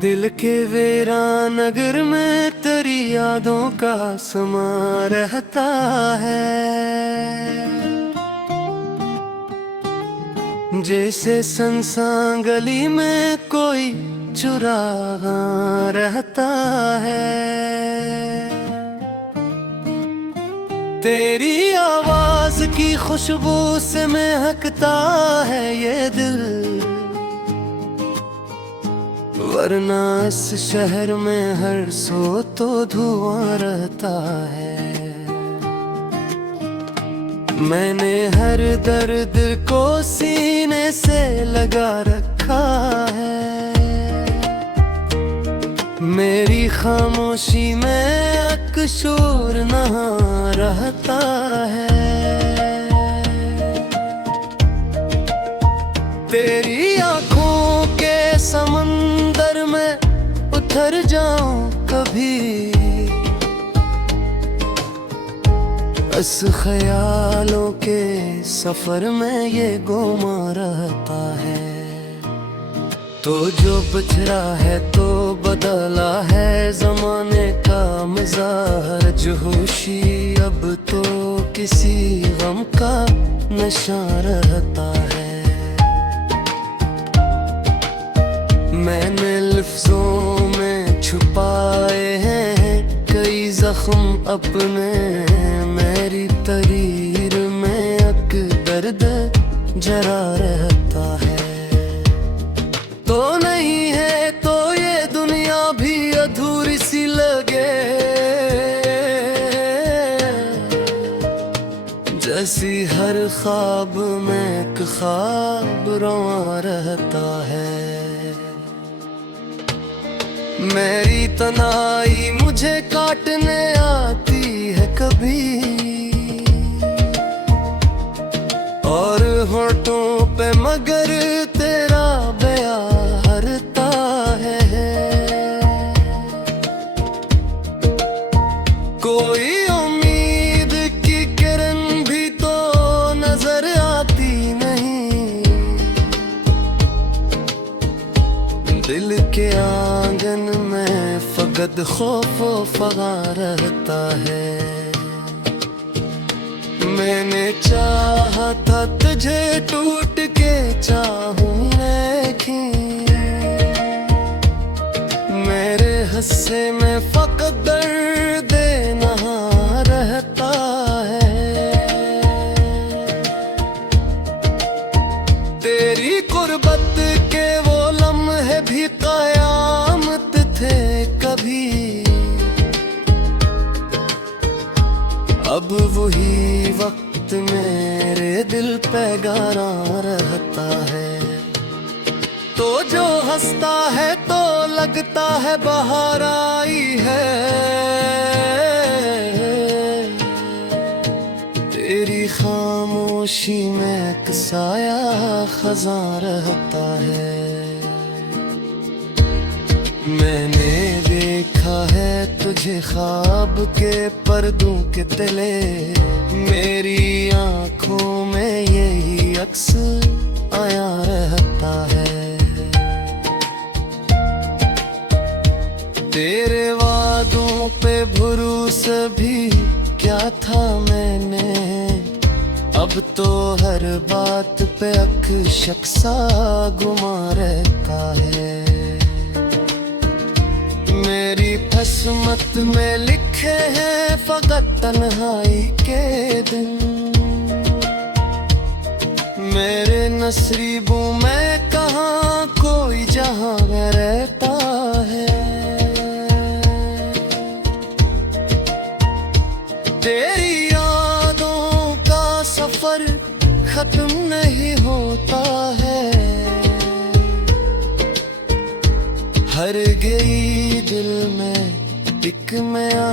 दिल के वीरान नगर में तेरी यादों का समा रहता है। जैसे सुनसान गली में कोई चुरा रहता है। तेरी आवाज की खुशबू से महकता है ये दिल, वरना इस शहर में हर सो तो धुआं रहता है। मैंने हर दर्द को सीने से लगा रखा है। मेरी खामोशी में अक्सर नहा रहता है। तेरी आँखों के समंदर में उतर जाऊं कभी, इस ख्यालों के सफर में ये गुमा रहता है। तो जो बिछड़ा है तो बदला है जमाने का मिजाज, जो होशी अब तो किसी गम का नशा रहता है। मैंने लफ्जों में छुपाए हैं कई जख्म अपने, मेरी तरीर में अक दर्द जरा रहता है। तो नहीं है तो ये दुनिया भी अधूरी सी लगे, जैसी हर ख्वाब में एक ख्वाब रवां रहता है। मेरी तन्हाई मुझे काटने आती है कभी, और होठों पे मगर तेरा बयां हरता है। कोई उम्मीद की किरण भी तो नजर आती नहीं, दिल के आंगन में फकत खौफो फगा रहता है। मैंने चाहा था तुझे टूट के चाहूं लेकिन, मेरे हिस्से में फकत दर्द नहा रहता है। तेरी गुर्बत के वो लम्हे भी कयामत थे कभी, अब वही वक्त मेरे दिल पे गाना रहता है। तो जो हंसता है तो लगता है बाहर आई है, तेरी खामोशी में एक साया खज़ां रहता है। मैंने देखा है तुझे ख्वाब के पर्दों के तले, मेरी आँखों में यही अक्स आया रहता है। तेरे वादों पे भरोसा भी क्या था मैंने, अब तो हर बात पे अक शख्सा गुमा रहता है। मेरी किस्मत में लिखे हैं फकत तन्हाई के दिन, मेरे नसीबों में कहाँ कोई जहां रहता है। तेरी यादों का सफर खत्म नहीं होता है, हर गई दिल में एक नया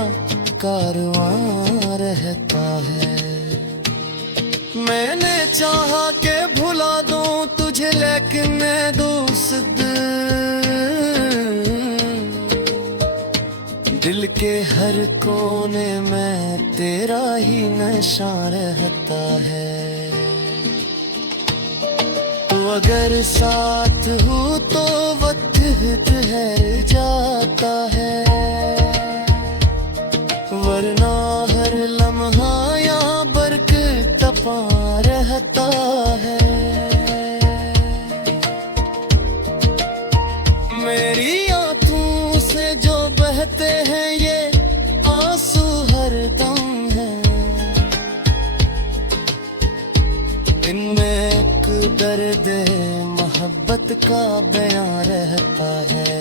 कारवां रहता है। मैंने चाहा के भुला दूं तुझे लेकिन दोस्त, दिल के हर कोने में तेरा ही नशा रहता है। तू अगर साथ हो तो वक्त ठहर जाता है, वरना हर लम्हा यहाँ बर्क तपा रहता है। मेरी आंखों से जो बहते हैं ये आंसू हरदम है, इनमें एक दर्द मोहब्बत का बयां रहता है।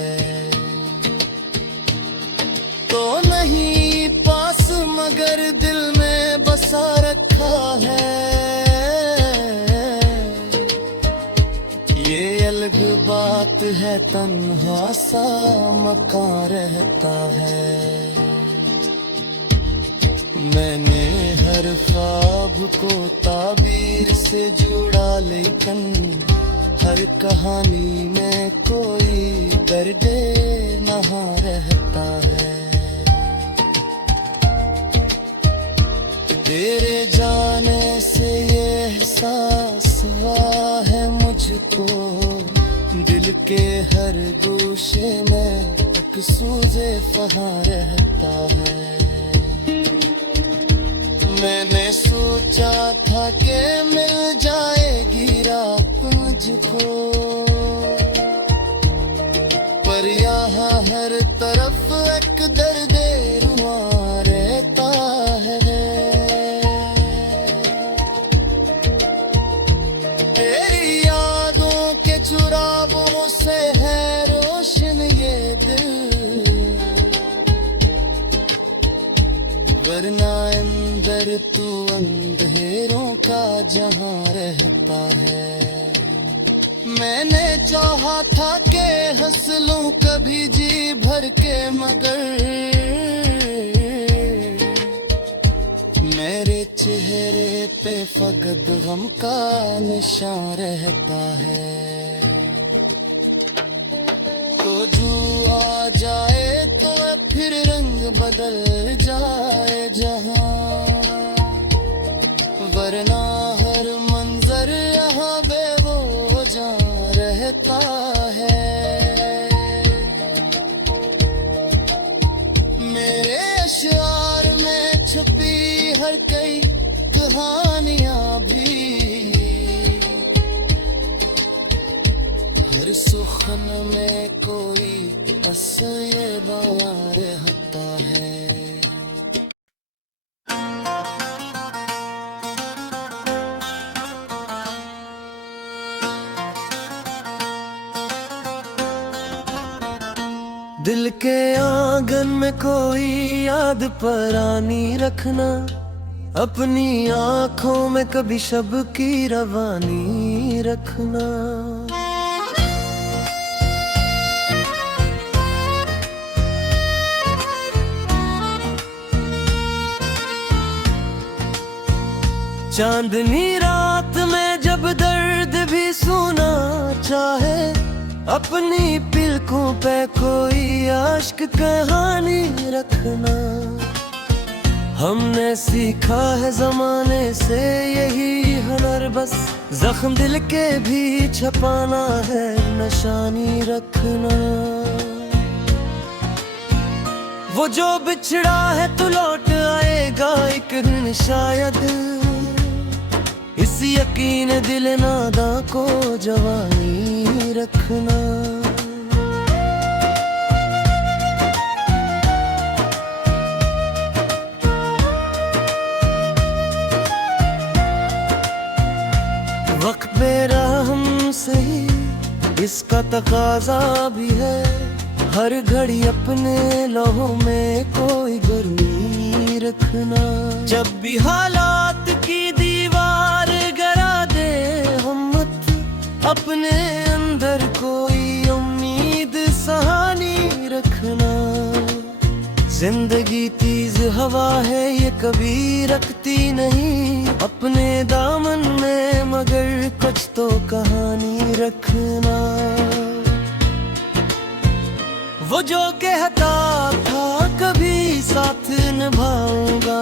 तो नहीं पास मगर दिल में बसा रखा है, ये अलग बात है तन्हा सा मकान रहता है। मैंने हर ख्वाब को ताबीर से जुड़ा, लेकिन हर कहानी में कोई दर्द नहा रहता है। तेरे जाने से ये एहसास हुआ है मुझको, दिल के हर गोशे में एक सूजे फहा रहता है। मैंने सोचा था कि मिल जाएगी रात मुझको, पर यहाँ हर तरफ एक दर्द रुआ रहता है। तेरी यादों के चुरावों से है रोशन ये दिल, वरना अंदर तू अंधेरों का जहां रहता है। मैंने चाहा था कि हंस लूं कभी जी भर के, मगर मेरे चेहरे पे फकत गम का निशान रहता है। तो जो आ जाए तो फिर रंग बदल जाए जहां, वरना हर मंजर यहाँ बेवजह रहता है। मेरे अश्यार में छुपी हर कई कहानियां भी, हर सुखन में कोई असर बार रहता है। दिल के आंगन में कोई याद परानी रखना, अपनी आंखों में कभी शब की रवानी रखना। चांदनी रात में जब दर्द भी सुना चाहे, अपनी पलकों पे कोई आश्क कहानी रखना। हमने सीखा है जमाने से यही हुनर, बस जख्म दिल के भी छपाना है निशानी रखना। वो जो बिछड़ा है तो लौट आएगा एक दिन शायद, इस यकीन दिल नादा को जवानी रखना। वक्त पे रहम से ही इसका तकाजा भी है, हर घड़ी अपने लौहों में कोई गर्मी रखना। जब भी हालात की दीवार गिरा दे हिम्मत, अपने अंदर कोई उम्मीद सहानी रखना। जिंदगी तेज हवा है ये कभी रखती नहीं अपने दामन में, मगर कुछ तो कहानी रखना। वो जो कहता था कभी साथ निभाऊंगा,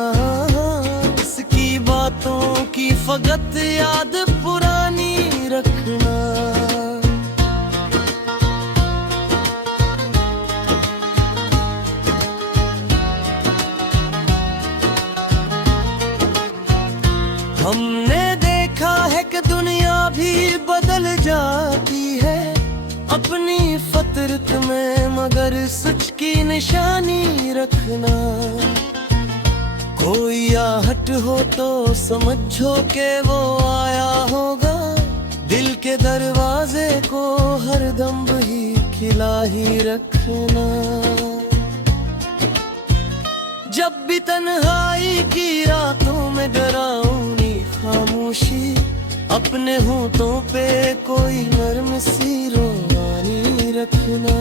उसकी बातों की फकत याद पुरानी रखना। हमने देखा है कि दुनिया भी बदल जाती है अपनी फितरत में, मगर सच की निशानी रखना। कोई आहट हो तो समझो कि वो आया होगा, दिल के दरवाजे को हरदम ही खिला ही रखना। जब भी तन्हाई की रातों में डरावनी खामोशी, अपने होठों पे कोई नर्म सी रोमानी रखना।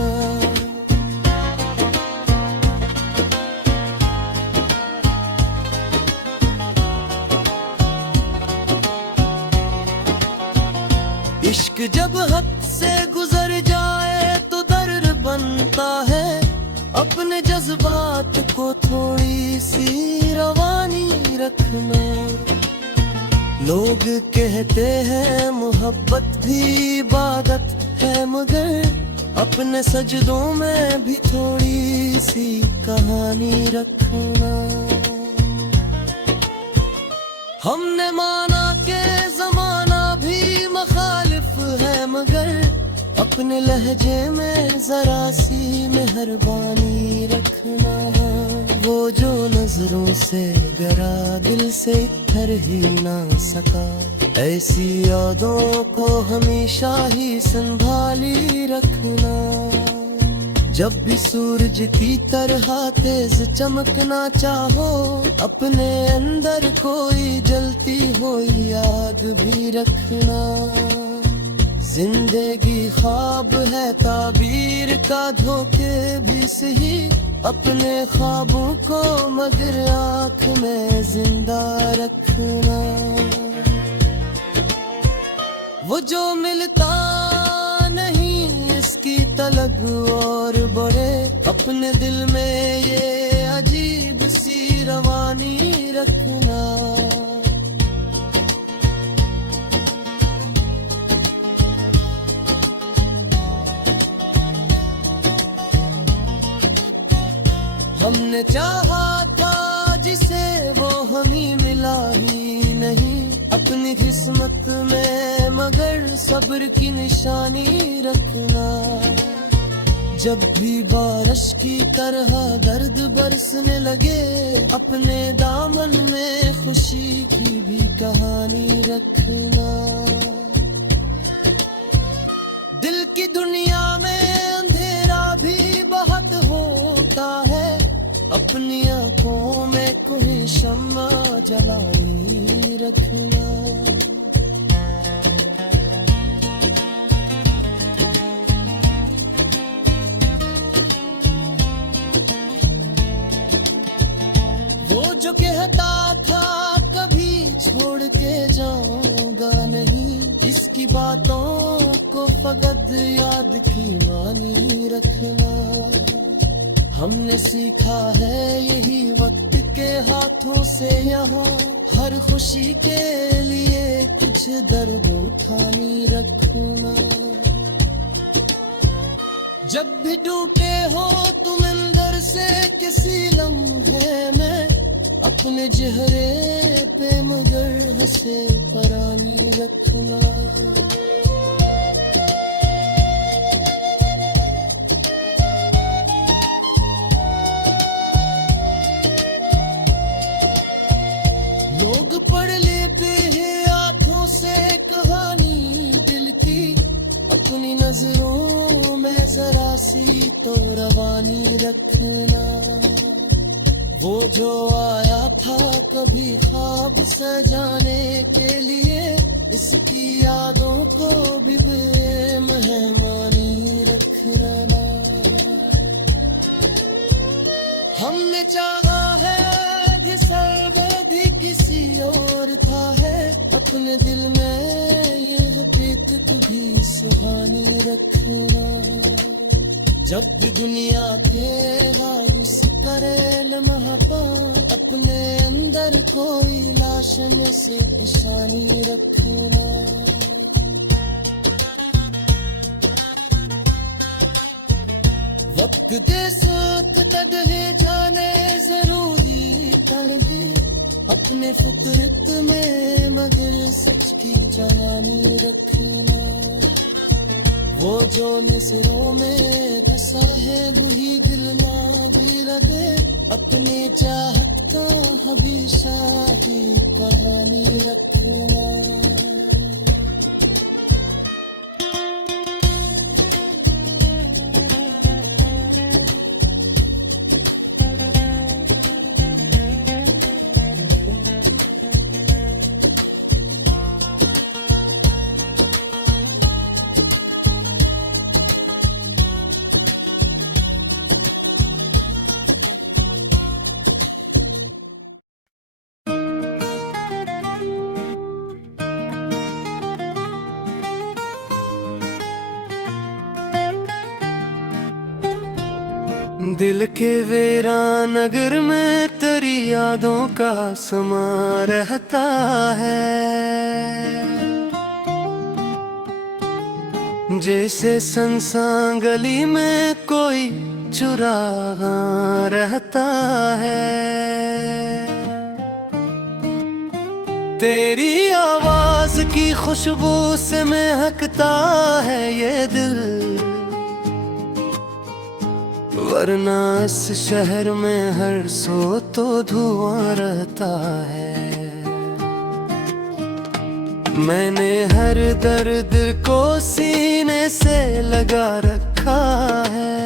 इश्क जब हद से गुजर जाए तो दर्द बनता है, अपने जज्बात को थोड़ी सी रवानी रखना। लोग कहते हैं मोहब्बत भी इबादत है, मगर अपने सजदों में भी थोड़ी सी कहानी रखना। हमने माना कि जमाना भी मुखालिफ है, मगर अपने लहजे में जरा सी मेहरबानी रखना। वो जो नजरों से गरा दिल से ठहर ही ना सका, ऐसी यादों को हमेशा ही संभाली रखना। जब भी सूरज की तरह तेज चमकना चाहो, अपने अंदर कोई जलती हुई आग भी रखना। जिंदगी ख्वाब है ताबीर का धोखे भी सही, अपने ख्वाबों को मगर आँख में जिंदा रखना। वो जो मिलता नहीं इसकी तलब और बढ़े, अपने दिल में ये अजीब सी रवानी रखना। हमने चाहा था जिसे वो हमें मिला ही नहीं, अपनी किस्मत में मगर सब्र की निशानी रखना। जब भी बारिश की तरह दर्द बरसने लगे, अपने दामन में खुशी की भी कहानी रखना। दिल की दुनिया में अंधेरा भी बहुत होता है, अपनी आंखों में कोई शम्मा जलाई रखना। वो जो कहता था कभी छोड़ के जाऊंगा नहीं, इसकी बातों को फकत याद की मानी रखना। हमने सीखा है यही वक्त के हाथों से यहाँ, हर खुशी के लिए कुछ दर्द उठानी रखना। जब भी डूबे हो तुम अंदर से किसी लम्हे में, अपने चेहरे पे मगर हंसे परानी रखना। लोग पढ़ लेते हैं आंखों से कहानी दिल की, अपनी नजरों में जरा सी तो रवानी रखना। वो जो आया था कभी ख्वाब सजाने के लिए, इसकी यादों को भी बेमेहमानी रखना। हमने चाहा है कि सर्वधि किसी और था है, अपने दिल में ये हकीकत भी सुहानी रखना। जब भी दुनिया के हारिस करे लम्हा, अपने अंदर कोई लाशन से निशानी रखना। वक्त के साथ तड़े जाने जरूरी तड़े, अपने फितरत में मगर सच की जान रखना, वो जो नजरों में बसा है वही दिल ना भी लगे, अपनी चाहत का हमेशा ही कहानी रखना। दिल के वीरान नगर में तेरी यादों का समा रहता है, जैसे सुनसान गली में कोई चुराहा रहता है। तेरी आवाज की खुशबू से महकता है ये दिल, वरना इस शहर में हर सो तो धुआं रहता है। मैंने हर दर्द को सीने से लगा रखा है,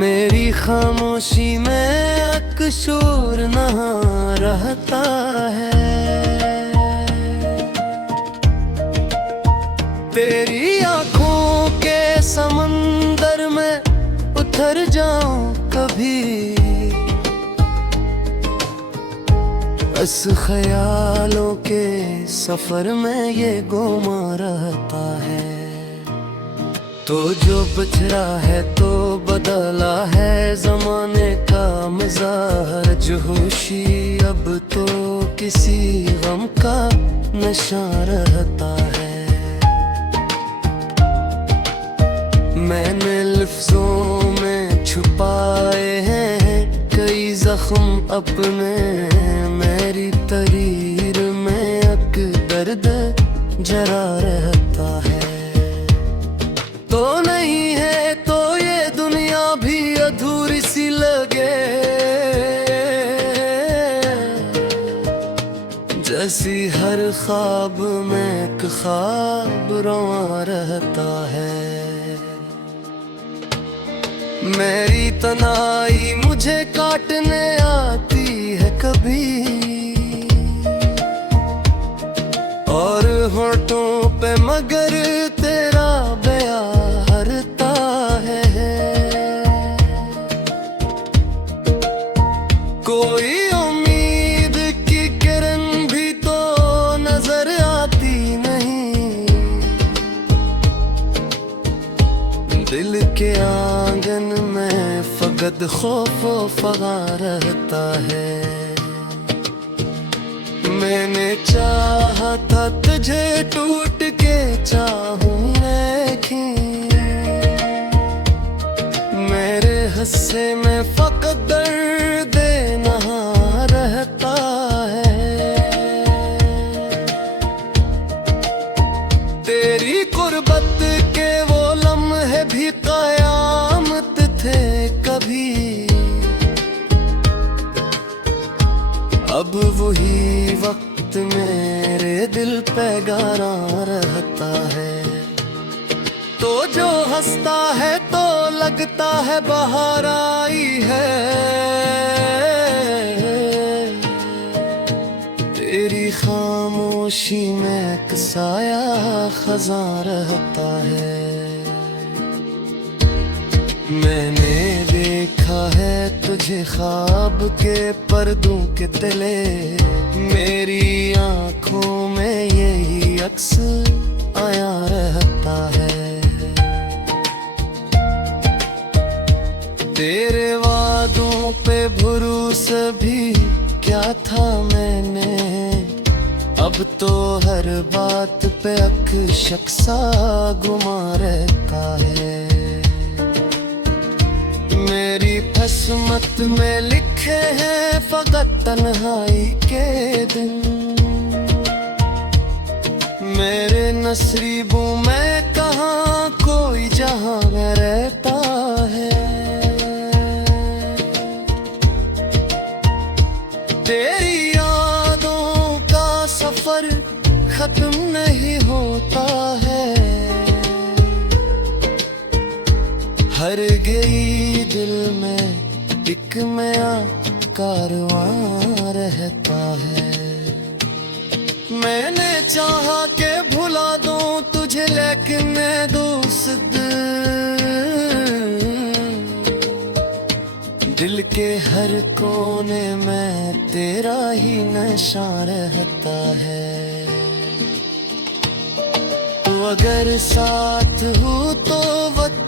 मेरी खामोशी में अक्सूर नहा रहता है। तेरी आँखों के समंदर में उतर जाऊं कभी, बस ख्यालों के सफर में ये गुमा रहता है। तो जो बिछड़ा है तो बदला है ज़माने का मिजाज होशी, अब तो किसी गम का नशा रहता है। मैंने लफ्ज़ों में छुपाए हैं कई जख्म अपने, मेरी तरीर में एक दर्द जरा रहता है। तो नहीं है तो ये दुनिया भी अधूरी सी लगे, जैसी हर ख्वाब में एक ख्वाब रवां रहता है। मेरी तन्हाई मुझे काटने आती है कभी, और होठों पे मगर तेरा बयां हरता है। कोई उम्मीद की किरण भी तो नजर आती नहीं, दिल के आंगन में फकत खौफ फगा रहता है। मैंने चाहा था तुझे टूट के चाहूं लेकिन, मेरे हिस्से में फकत दर्द नहा रहता है। तेरी कुर्बत के वो लम्हे भी कयामत थे कभी, अब वही वक्त मेरे दिल पे गारा रहता है। तो जो हंसता है तो लगता है बाहर आई है, तेरी खामोशी में एक साया खज़ां रहता है। मैंने देखा है तुझे ख्वाब के पर्दों के तले, मेरी आँखों में यही अक्स आया रहता है। तेरे वादों पे भरोसा भी क्या था मैंने, अब तो हर बात पे अक शख्सा गुमा रहता है। मेरी किस्मत में लिखे हैं फकत तन्हाई के दिन। मेरे नसीबों में कहाँ कोई जहां में रहता है। तेरी यादों का सफर खत्म नहीं होता है। हर गई दिल में एक नया कारवां रहता है। मैंने चाहा के भुला दूं तुझे, लेकिन दोस्त दिल के हर कोने में तेरा ही नशा रहता है। तू अगर साथ हो तो वक्त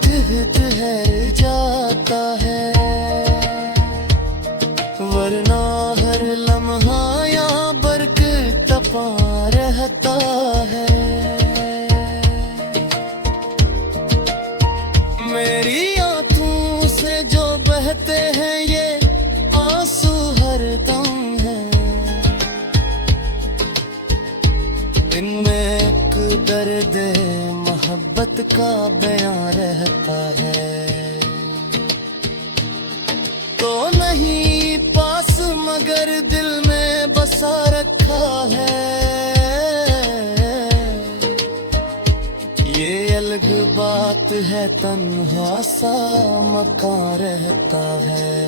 ठहर जाता है, वरना हर लम्हा यहाँ बरकत टपा रहता है। मेरी आंखों से जो बहते हैं ये आंसू हरदम है। इनमें एक दर्द मोहब्बत का बयां रहता है। तो नहीं पास मगर दिल में बसा रखा है। ये अलग बात है तन्हा सा मकान रहता है।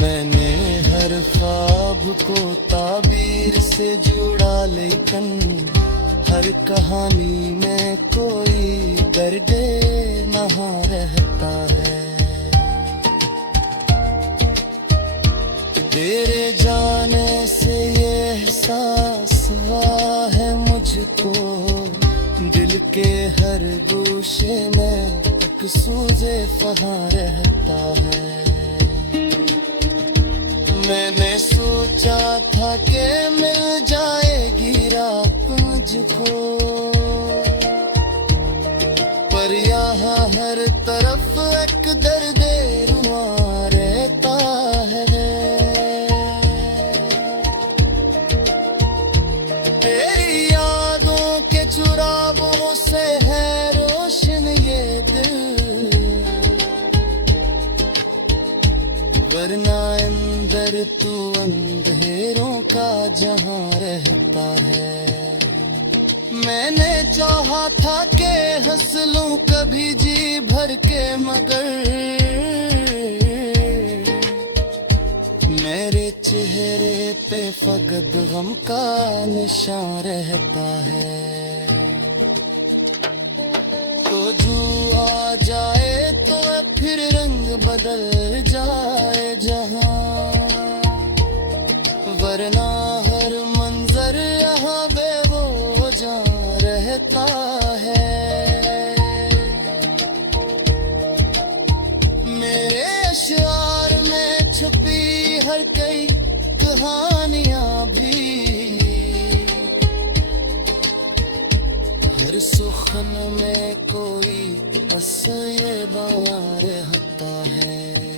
मैंने हर ख्वाब को ताबीर से जुड़ा, लेकिन हर कहानी में कोई दर्द नहा रहता है। तेरे जाने से ये एहसास हुआ है मुझको, दिल के हर गोशे में एक सूजे फहां रहता है। मैंने सोचा था कि मिल जाएगी रात मुझको, पर यहाँ हर तरफ एक दर्द रुआ रहता है। तेरी यादों के चुरावों से है रोशन ये दिल, वरना अंदर तू अंधेरों का जहां रहता है। मैंने चाहा था कि हंस लूं कभी जी भर के, मगर मेरे चेहरे पे फकत गम का निशान रहता है। तो जो आ जाए तो फिर रंग बदल जाए जहां, वरना हर मंजर यहाँ बेवजह रहता है। मेरे अशआर में छुपी हर कई कहानियां भी, हर सुखन में कोई असर बयां रहता है।